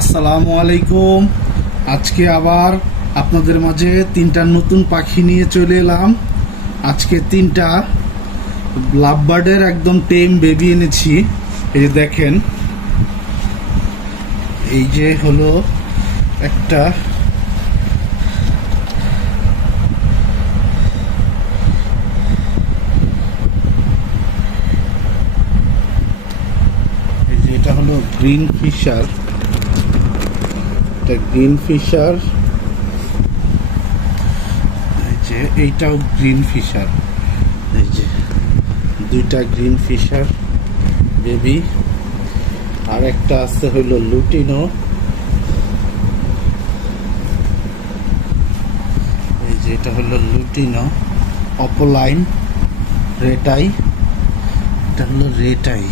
আসসালামু আলাইকুম। আজকে আবার আপনাদের মাঝে তিনটা নতুন পাখি নিয়ে চলে এলাম। আজকে তিনটা লাভবার্ডের একদম টেম বেবি এনেছি। এই যে দেখেন, এই যে হলো একটা, এই যে এটা হলো গ্রিন ফিশার, এটা গ্রিন ফিশার। এই যে এইটাও গ্রিন ফিশার, এই যে দুইটা গ্রিন ফিশার বেবি। আর একটা আছে হইলো লুটিনো, এই যে এটা হলো লুটিনো অপোলাইন রেটাই, এটা হলো রেটাই।